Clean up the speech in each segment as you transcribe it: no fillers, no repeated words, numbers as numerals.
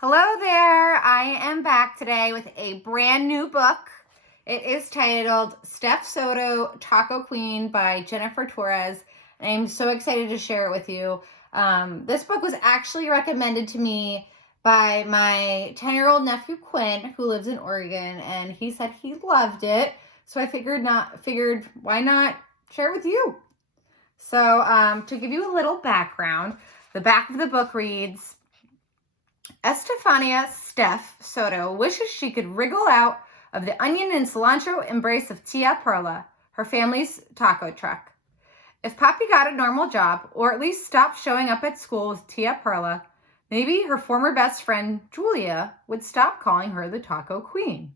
Hello there. I am back today with a brand new book. It is titled Stef Soto, Taco Queen by Jennifer Torres. And I'm so excited to share it with you. This book was actually recommended to me by my 10-year-old nephew Quinn, who lives in Oregon, and he said he loved it. So I figured why not share it with you? So to give you a little background, the back of the book reads, Estefania Stef Soto wishes she could wriggle out of the onion and cilantro embrace of Tia Perla, her family's taco truck. If Poppy got a normal job, or at least stopped showing up at school with Tia Perla, maybe her former best friend, Julia, would stop calling her the Taco Queen.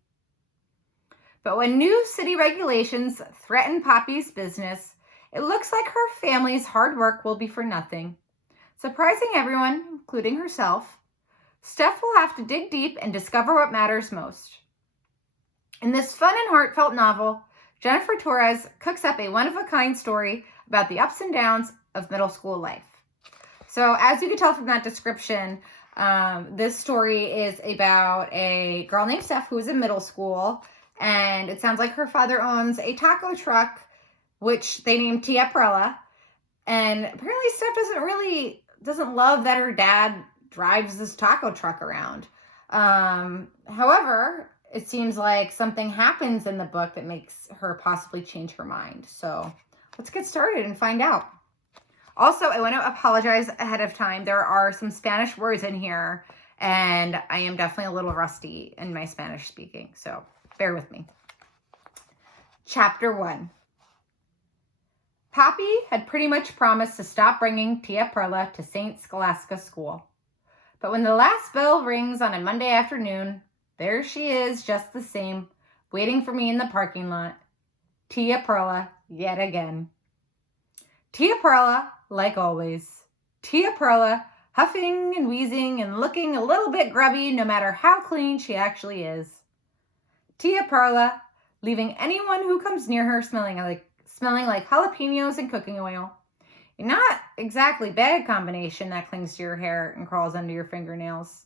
But when new city regulations threaten Poppy's business, it looks like her family's hard work will be for nothing. Surprising everyone, including herself, Stef will have to dig deep and discover what matters most. In this fun and heartfelt novel, Jennifer Torres cooks up a one-of-a-kind story about the ups and downs of middle school life. So as you can tell from that description, this story is about a girl named Stef who is in middle school, and it sounds like her father owns a taco truck, which they named Tia Perla, and apparently Stef doesn't love that her dad drives this taco truck around. However, it seems like something happens in the book that makes her possibly change her mind. So let's get started and find out. Also, I want to apologize ahead of time. There are some Spanish words in here, and I am definitely a little rusty in my Spanish speaking, so bear with me. Chapter 1. Poppy had pretty much promised to stop bringing Tia Perla to St. Scholastica School. But when the last bell rings on a Monday afternoon, there she is just the same, waiting for me in the parking lot. Tia Perla, yet again. Tia Perla, like always. Tia Perla, huffing and wheezing and looking a little bit grubby no matter how clean she actually is. Tia Perla, leaving anyone who comes near her smelling like jalapenos and cooking oil. Not exactly bad combination that clings to your hair and crawls under your fingernails.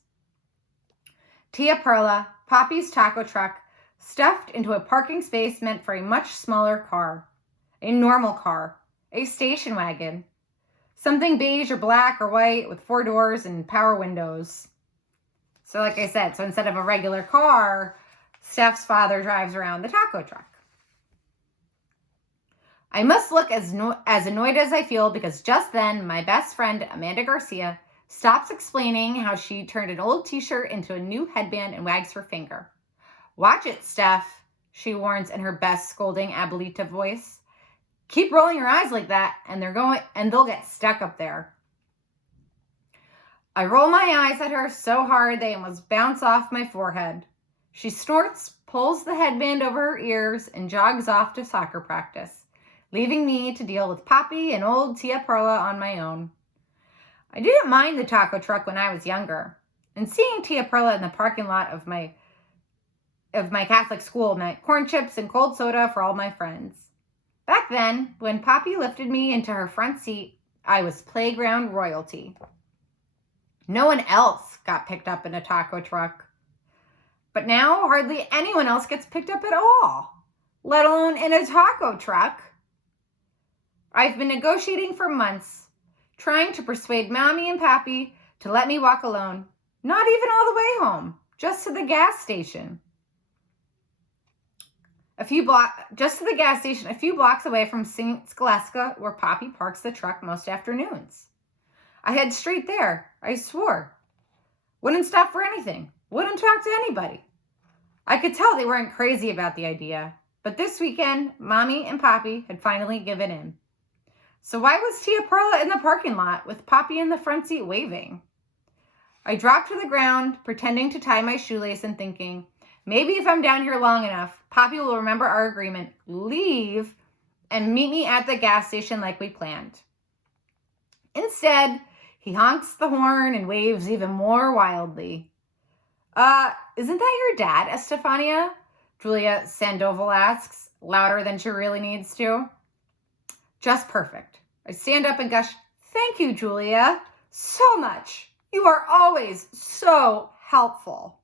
Tia Perla, Poppy's taco truck, stuffed into a parking space meant for a much smaller car. A normal car. A station wagon. Something beige or black or white with 4 doors and power windows. So like I said, so instead of a regular car, Stef's father drives around the taco truck. I must look as annoyed as I feel because just then my best friend, Amanda Garcia, stops explaining how she turned an old t-shirt into a new headband and wags her finger. Watch it, Stef, she warns in her best scolding Abuelita voice. Keep rolling your eyes like that and they'll get stuck up there. I roll my eyes at her so hard they almost bounce off my forehead. She snorts, pulls the headband over her ears, and jogs off to soccer practice, leaving me to deal with Poppy and old Tia Perla on my own. I didn't mind the taco truck when I was younger, and seeing Tia Perla in the parking lot of my Catholic school meant corn chips and cold soda for all my friends. Back then, when Poppy lifted me into her front seat, I was playground royalty. No one else got picked up in a taco truck. But now hardly anyone else gets picked up at all, let alone in a taco truck. I've been negotiating for months, trying to persuade Mommy and Pappy to let me walk alone, not even all the way home, just to the gas station. A few blocks away from St. Scholastica, where Poppy parks the truck most afternoons. I head straight there, I swore. Wouldn't stop for anything, wouldn't talk to anybody. I could tell they weren't crazy about the idea, but this weekend, Mommy and Poppy had finally given in. So why was Tia Perla in the parking lot with Poppy in the front seat waving? I dropped to the ground, pretending to tie my shoelace and thinking, maybe if I'm down here long enough, Poppy will remember our agreement, leave, and meet me at the gas station like we planned. Instead, he honks the horn and waves even more wildly. Isn't that your dad, Estefania? Julia Sandoval asks, louder than she really needs to. Just perfect. I stand up and gush, thank you, Julia, so much. You are always so helpful.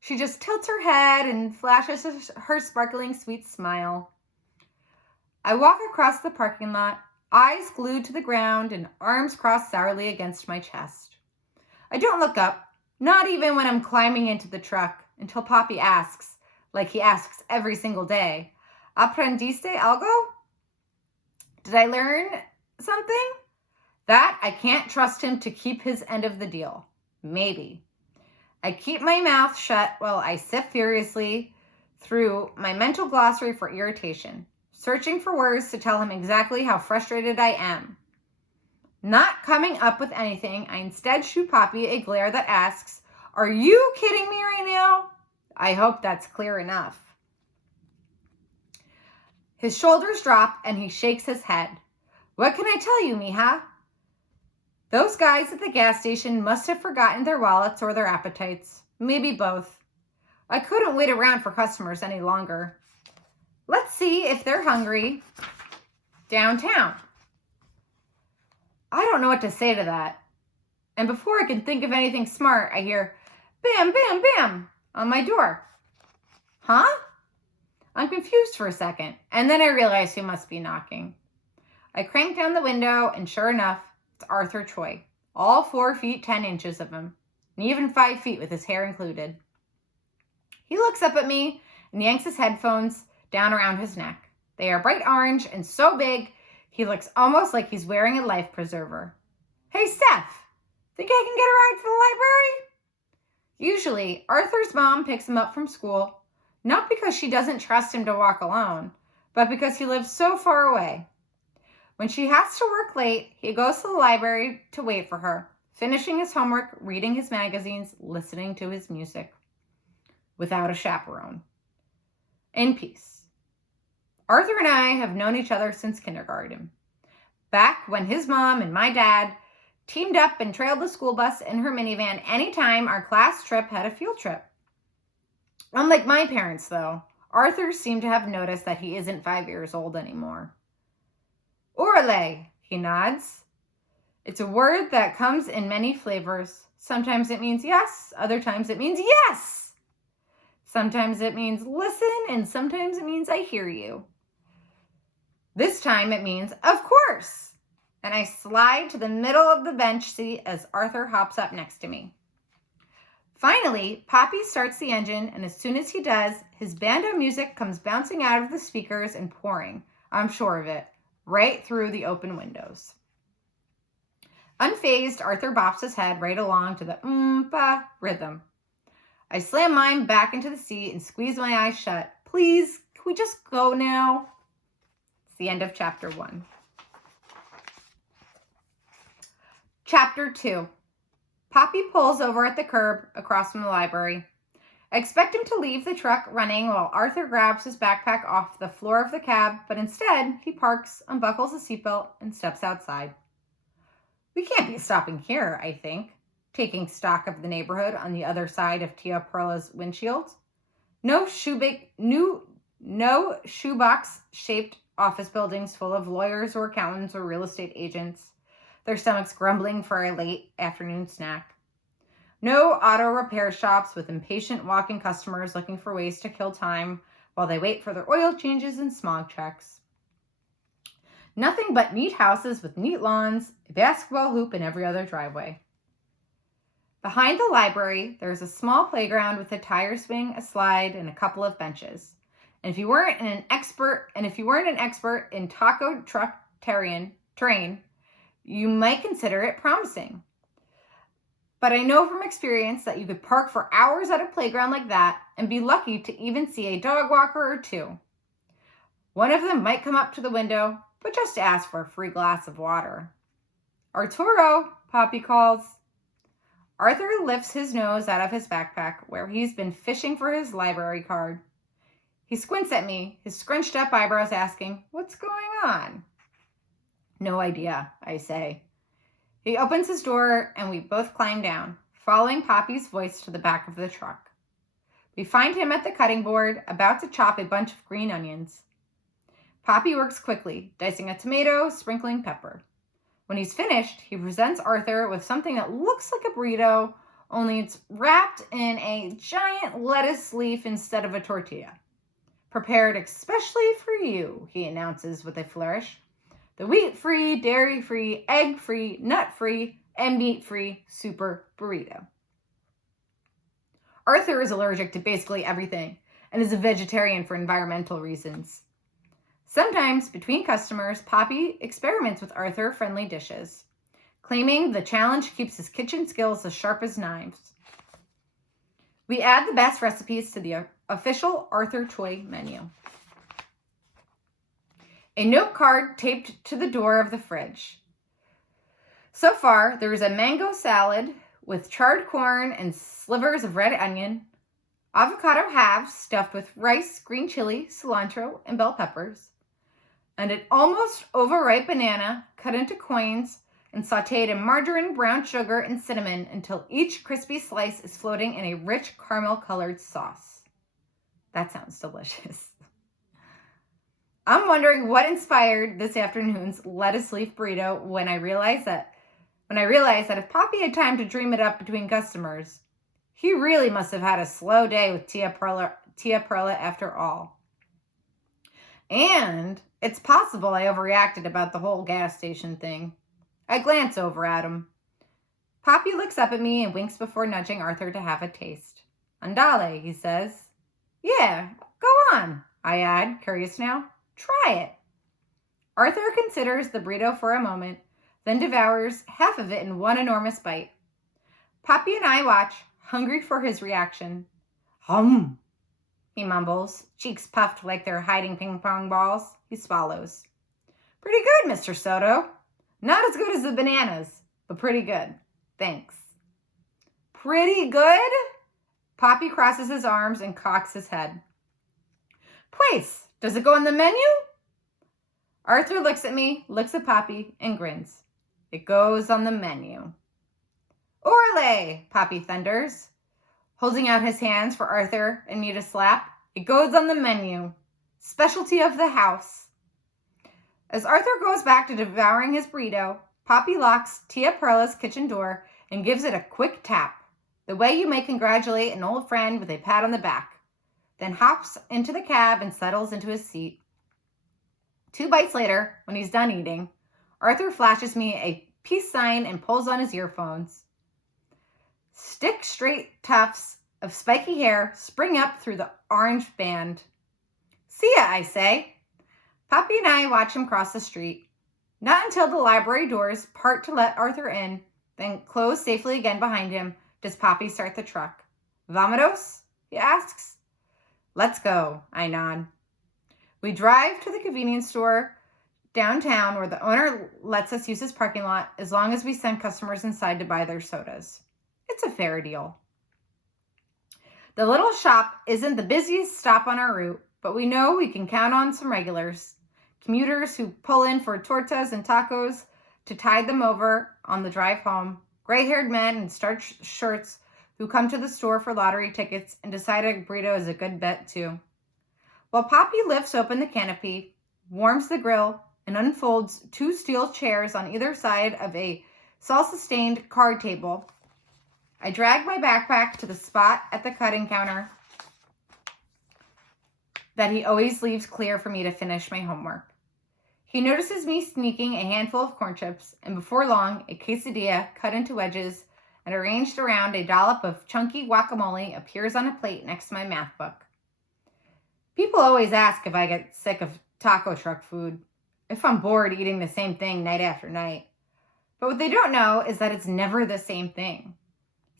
She just tilts her head and flashes her sparkling sweet smile. I walk across the parking lot, eyes glued to the ground and arms crossed sourly against my chest. I don't look up, not even when I'm climbing into the truck, until Papi asks, like he asks every single day, "Aprendiste algo?" Did I learn something? That I can't trust him to keep his end of the deal. Maybe. I keep my mouth shut while I sift furiously through my mental glossary for irritation, searching for words to tell him exactly how frustrated I am. Not coming up with anything, I instead shoot Papi a glare that asks, "Are you kidding me right now?" I hope that's clear enough. His shoulders drop and he shakes his head. "What can I tell you, mija?" Those guys at the gas station must have forgotten their wallets or their appetites. Maybe both. I couldn't wait around for customers any longer. Let's see if they're hungry downtown. I don't know what to say to that. And before I can think of anything smart, I hear bam, bam, bam on my door. Huh? I'm confused for a second, and then I realize who must be knocking. I crank down the window, and sure enough, it's Arthur Choi. All 4 feet 10 inches of him, and even 5 feet with his hair included. He looks up at me and yanks his headphones down around his neck. They are bright orange and so big, he looks almost like he's wearing a life preserver. "Hey, Stef, think I can get a ride to the library?" Usually, Arthur's mom picks him up from school, not because she doesn't trust him to walk alone, but because he lives so far away. When she has to work late, he goes to the library to wait for her, finishing his homework, reading his magazines, listening to his music. Without a chaperone. In peace. Arthur and I have known each other since kindergarten. Back when his mom and my dad teamed up and trailed the school bus in her minivan anytime our class trip had a field trip. Unlike my parents, though, Arthur seemed to have noticed that he isn't 5 years old anymore. "Orale," he nods. It's a word that comes in many flavors. Sometimes it means yes, other times it means yes. Sometimes it means listen, and sometimes it means I hear you. This time it means of course. And I slide to the middle of the bench seat as Arthur hops up next to me. Finally, Papi starts the engine, and as soon as he does, his bando music comes bouncing out of the speakers and pouring, I'm sure of it, right through the open windows. Unfazed, Arthur bops his head right along to the ba rhythm. I slam mine back into the seat and squeeze my eyes shut. Please, can we just go now? It's the end of chapter 1. Chapter 2. Papi pulls over at the curb across from the library. I expect him to leave the truck running while Arthur grabs his backpack off the floor of the cab, but instead he parks, unbuckles the seatbelt, and steps outside. We can't be stopping here, I think, taking stock of the neighborhood on the other side of Tia Perla's windshield. No shoebox-shaped office buildings full of lawyers or accountants or real estate agents, their stomachs grumbling for a late afternoon snack. No auto repair shops with impatient walking customers looking for ways to kill time while they wait for their oil changes and smog checks. Nothing but neat houses with neat lawns, a basketball hoop in every other driveway. Behind the library, there's a small playground with a tire swing, a slide, and a couple of benches. And if you weren't an expert in taco truck terrain, you might consider it promising. But I know from experience that you could park for hours at a playground like that and be lucky to even see a dog walker or two. One of them might come up to the window, but just to ask for a free glass of water. "Arturo," Papi calls. Arthur lifts his nose out of his backpack where he's been fishing for his library card. He squints at me, his scrunched up eyebrows asking, "What's going on?" "No idea," I say. He opens his door and we both climb down, following Papi's voice to the back of the truck. We find him at the cutting board, about to chop a bunch of green onions. Papi works quickly, dicing a tomato, sprinkling pepper. When he's finished, he presents Arthur with something that looks like a burrito only it's wrapped in a giant lettuce leaf instead of a tortilla. Prepared especially for you, he announces with a flourish. The wheat-free, dairy-free, egg-free, nut-free, and meat-free super burrito. Arthur is allergic to basically everything and is a vegetarian for environmental reasons. Sometimes, between customers, Poppy experiments with Arthur-friendly dishes, claiming the challenge keeps his kitchen skills as sharp as knives. We add the best recipes to the official Arthur Toy menu. A note card taped to the door of the fridge. So far, there is a mango salad with charred corn and slivers of red onion, avocado halves stuffed with rice, green chili, cilantro, and bell peppers, and an almost overripe banana cut into coins and sauteed in margarine, brown sugar, and cinnamon until each crispy slice is floating in a rich caramel-colored sauce. That sounds delicious. I'm wondering what inspired this afternoon's lettuce leaf burrito when I realized that if Poppy had time to dream it up between customers, he really must have had a slow day with Tia Perla after all. And it's possible I overreacted about the whole gas station thing. I glance over at him. Poppy looks up at me and winks before nudging Arthur to have a taste. Andale, he says. Yeah, go on, I add, curious now. Try it. Arthur considers the burrito for a moment, then devours half of it in one enormous bite. Poppy and I watch, hungry for his reaction. Hum, he mumbles, cheeks puffed like they're hiding ping pong balls. He swallows. Pretty good, Mr. Soto. Not as good as the bananas, but pretty good. Thanks. Pretty good? Poppy crosses his arms and cocks his head. Pues, does it go on the menu? Arthur looks at me, looks at Poppy, and grins. It goes on the menu. Orale, Poppy thunders, holding out his hands for Arthur and me to slap. It goes on the menu. Specialty of the house. As Arthur goes back to devouring his burrito, Poppy locks Tia Perla's kitchen door and gives it a quick tap, the way you may congratulate an old friend with a pat on the back, then hops into the cab and settles into his seat. 2 bites later, when he's done eating, Arthur flashes me a peace sign and pulls on his earphones. Stick straight tufts of spiky hair spring up through the orange band. See ya, I say. Poppy and I watch him cross the street. Not until the library doors part to let Arthur in, then close safely again behind him, does Poppy start the truck. Vamados? He asks. Let's go, I nod. We drive to the convenience store downtown where the owner lets us use his parking lot as long as we send customers inside to buy their sodas. It's a fair deal. The little shop isn't the busiest stop on our route, but we know we can count on some regulars. Commuters who pull in for tortas and tacos to tide them over on the drive home. Gray-haired men in starched shirts who come to the store for lottery tickets and decide a burrito is a good bet too. While Poppy lifts open the canopy, warms the grill, and unfolds 2 steel chairs on either side of a salsa-stained card table, I drag my backpack to the spot at the cutting counter that he always leaves clear for me to finish my homework. He notices me sneaking a handful of corn chips, and before long, a quesadilla cut into wedges and arranged around a dollop of chunky guacamole appears on a plate next to my math book. People always ask if I get sick of taco truck food, if I'm bored eating the same thing night after night. But what they don't know is that it's never the same thing.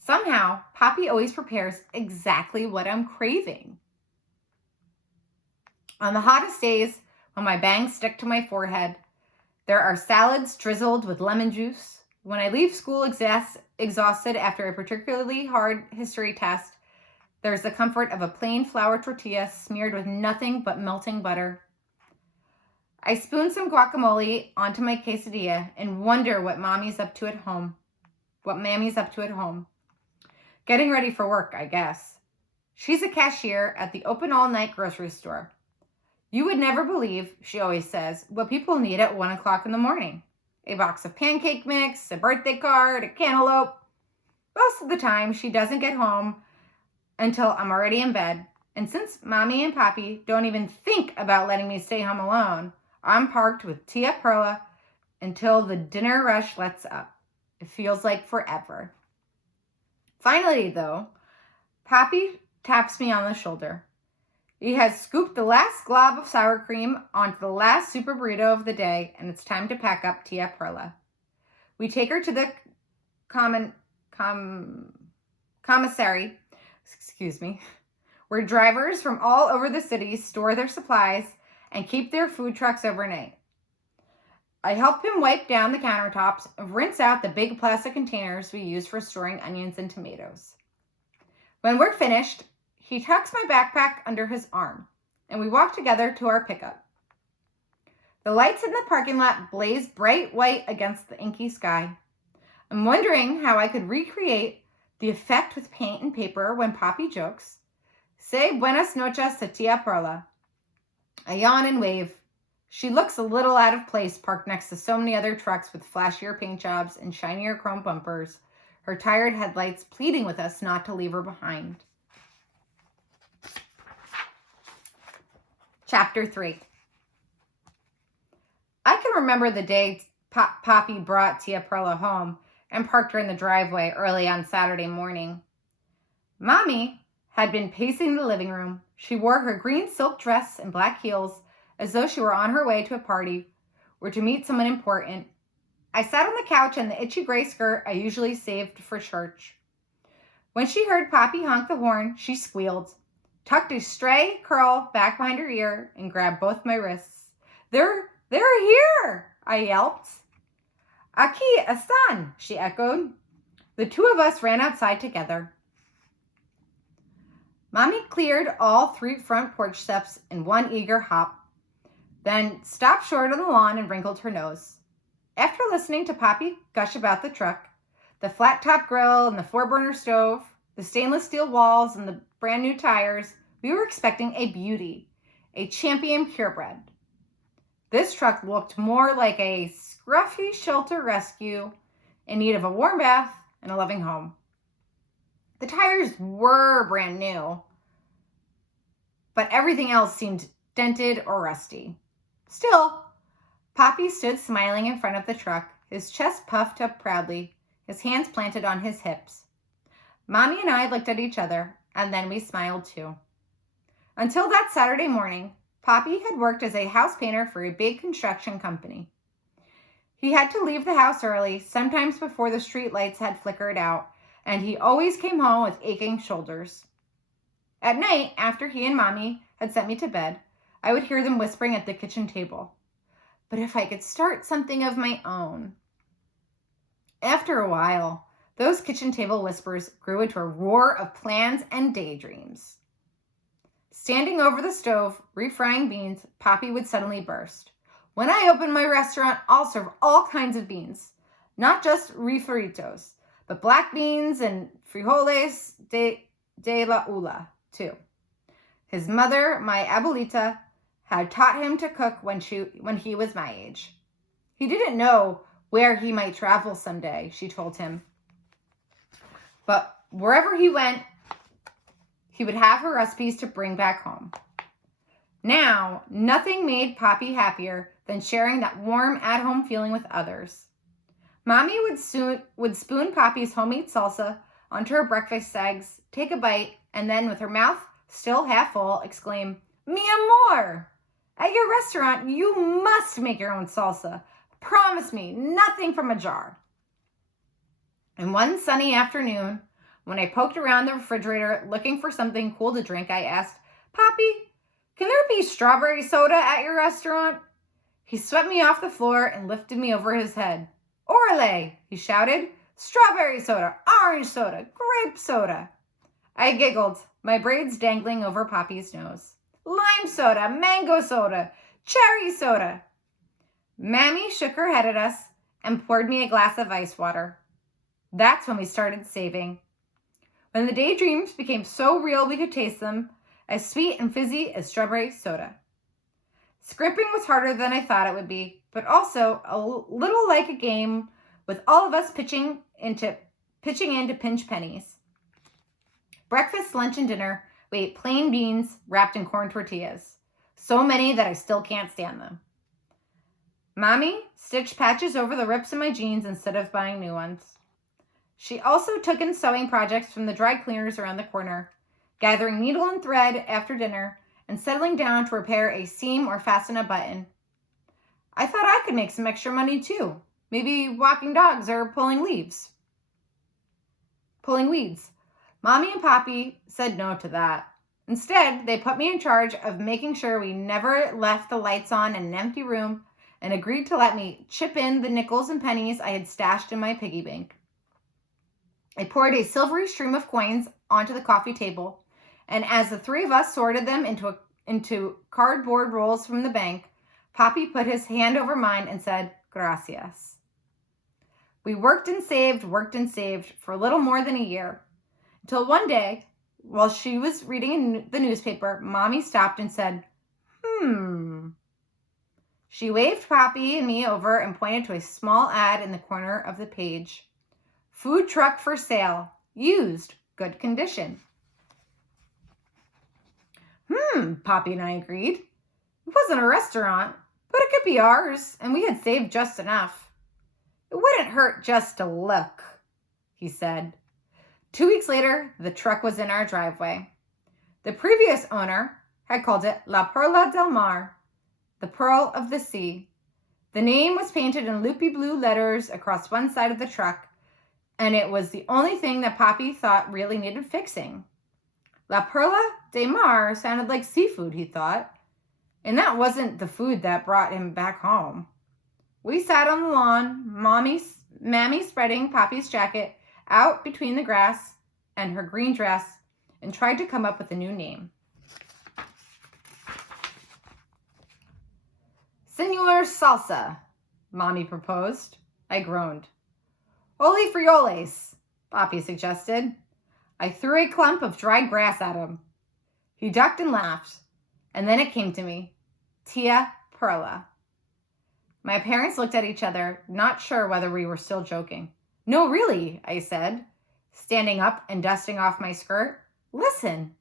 Somehow, Poppy always prepares exactly what I'm craving. On the hottest days, when my bangs stick to my forehead, there are salads drizzled with lemon juice. When I leave school exhausted after a particularly hard history test, there's the comfort of a plain flour tortilla smeared with nothing but melting butter. I spoon some guacamole onto my quesadilla and wonder what Mammy's up to at home. Getting ready for work, I guess. She's a cashier at the open all-night grocery store. You would never believe, she always says, what people need at 1 o'clock in the morning. A box of pancake mix, a birthday card, a cantaloupe. Well, most of the time, she doesn't get home until I'm already in bed. And since Mommy and Papi don't even think about letting me stay home alone, I'm parked with Tia Perla until the dinner rush lets up. It feels like forever. Finally, though, Papi taps me on the shoulder. He has scooped the last glob of sour cream onto the last super burrito of the day, and it's time to pack up Tia Perla. We take her to the commissary, where drivers from all over the city store their supplies and keep their food trucks overnight. I help him wipe down the countertops and rinse out the big plastic containers we use for storing onions and tomatoes. When we're finished, he tucks my backpack under his arm, and we walk together to our pickup. The lights in the parking lot blaze bright white against the inky sky. I'm wondering how I could recreate the effect with paint and paper when Papi jokes, "Say buenas noches to Tia Perla." I yawn and wave. She looks a little out of place parked next to so many other trucks with flashier paint jobs and shinier chrome bumpers, her tired headlights pleading with us not to leave her behind. Chapter 3. I can remember the day Papi brought Tia Perla home and parked her in the driveway early on Saturday morning. Mommy had been pacing the living room. She wore her green silk dress and black heels as though she were on her way to a party or to meet someone important. I sat on the couch in the itchy gray skirt I usually saved for church. When she heard Papi honk the horn, she squealed, tucked a stray curl back behind her ear, and grabbed both my wrists. They're here, I yelped. Aquí están, she echoed. The two of us ran outside together. Mommy cleared all 3 front porch steps in one eager hop, then stopped short on the lawn and wrinkled her nose. After listening to Papi gush about the truck, the flat-top grill and the 4-burner stove, the stainless steel walls and the brand new tires, we were expecting a beauty, a champion purebred. This truck looked more like a scruffy shelter rescue in need of a warm bath and a loving home. The tires were brand new, but everything else seemed dented or rusty. Still, Papi stood smiling in front of the truck, his chest puffed up proudly, his hands planted on his hips. Mommy and I looked at each other, and then we smiled too. Until that Saturday morning, Papi had worked as a house painter for a big construction company. He had to leave the house early, sometimes before the street lights had flickered out, and he always came home with aching shoulders. At night, after he and Mommy had sent me to bed, I would hear them whispering at the kitchen table. But if I could start something of my own. After a while, those kitchen table whispers grew into a roar of plans and daydreams. Standing over the stove, refrying beans, Papi would suddenly burst. When I open my restaurant, I'll serve all kinds of beans. Not just refritos, but black beans and frijoles de la ula, too. His mother, my abuelita, had taught him to cook when he was my age. He didn't know where he might travel someday, she told him. But wherever he went, he would have her recipes to bring back home. Now, nothing made Papi happier than sharing that warm at-home feeling with others. Mommy would spoon Papi's homemade salsa onto her breakfast eggs, take a bite, and then with her mouth still half full, exclaim, "Mi amor! At your restaurant, you must make your own salsa. Promise me, nothing from a jar." And one sunny afternoon, when I poked around the refrigerator looking for something cool to drink, I asked, "Papi, can there be strawberry soda at your restaurant?" He swept me off the floor and lifted me over his head. "Orale!" he shouted. "Strawberry soda, orange soda, grape soda." I giggled, my braids dangling over Papi's nose. "Lime soda, mango soda, cherry soda." Mammy shook her head at us and poured me a glass of ice water. That's when we started saving. When the daydreams became so real we could taste them, as sweet and fizzy as strawberry soda. Scrimping was harder than I thought it would be, but also a little like a game with all of us pitching pitching in to pinch pennies. Breakfast, lunch, and dinner, we ate plain beans wrapped in corn tortillas. So many that I still can't stand them. Mommy stitched patches over the rips in my jeans instead of buying new ones. She also took in sewing projects from the dry cleaners around the corner, gathering needle and thread after dinner and settling down to repair a seam or fasten a button. I thought I could make some extra money too, maybe walking dogs or pulling weeds. Mommy and Poppy said no to that. Instead, they put me in charge of making sure we never left the lights on in an empty room and agreed to let me chip in the nickels and pennies I had stashed in my piggy bank. I poured a silvery stream of coins onto the coffee table, and as the three of us sorted them into cardboard rolls from the bank, Poppy put his hand over mine and said, "Gracias." We worked and saved for a little more than a year, until one day, while she was reading the newspaper, Mommy stopped and said, She waved Poppy and me over and pointed to a small ad in the corner of the page. Food truck for sale, used, good condition. Poppy and I agreed. It wasn't a restaurant, but it could be ours, and we had saved just enough. It wouldn't hurt just to look, he said. 2 weeks later, the truck was in our driveway. The previous owner had called it La Perla del Mar, the Pearl of the Sea. The name was painted in loopy blue letters across one side of the truck, and it was the only thing that Poppy thought really needed fixing. La Perla de Mar sounded like seafood, he thought, and that wasn't the food that brought him back home. We sat on the lawn, Mammy spreading Poppy's jacket out between the grass and her green dress, and tried to come up with a new name. Senor Salsa, Mommy proposed. I groaned. Holy frioles, Poppy suggested. I threw a clump of dry grass at him. He ducked and laughed, and then it came to me. Tia Perla. My parents looked at each other, not sure whether we were still joking. No, really, I said, standing up and dusting off my skirt. Listen.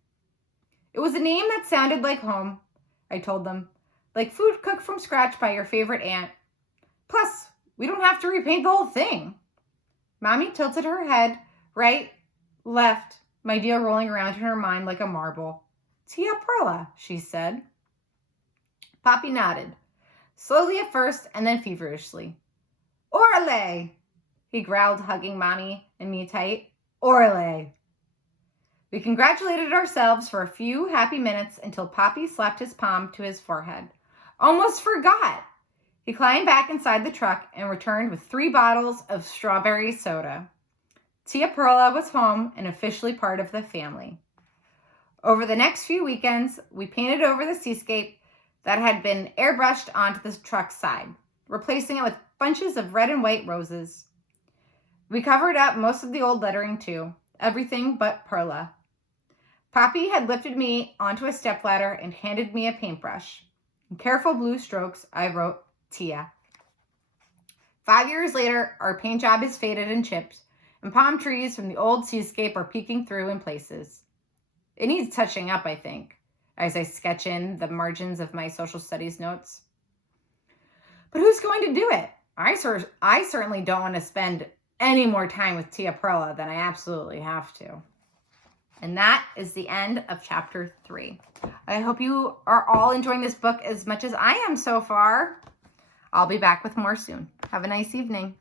It was a name that sounded like home, I told them, like food cooked from scratch by your favorite aunt. Plus, we don't have to repaint the whole thing. Mommy tilted her head right, left, my deal rolling around in her mind like a marble. Tia Perla, she said. Poppy nodded, slowly at first and then feverishly. Orale, he growled, hugging Mommy and me tight. Orale. We congratulated ourselves for a few happy minutes until Poppy slapped his palm to his forehead. Almost forgot. He climbed back inside the truck and returned with 3 bottles of strawberry soda. Tia Perla was home and officially part of the family. Over the next few weekends, we painted over the seascape that had been airbrushed onto the truck's side, replacing it with bunches of red and white roses. We covered up most of the old lettering too, everything but Perla. Poppy had lifted me onto a stepladder and handed me a paintbrush. In careful blue strokes, I wrote Tia. 5 years later, our paint job is faded and chipped, and palm trees from the old seascape are peeking through in places. It needs touching up, I think, as I sketch in the margins of my social studies notes. But who's going to do it? I certainly don't want to spend any more time with Tia Perla than I absolutely have to. And that is the end of chapter 3. I hope you are all enjoying this book as much as I am so far. I'll be back with more soon. Have a nice evening.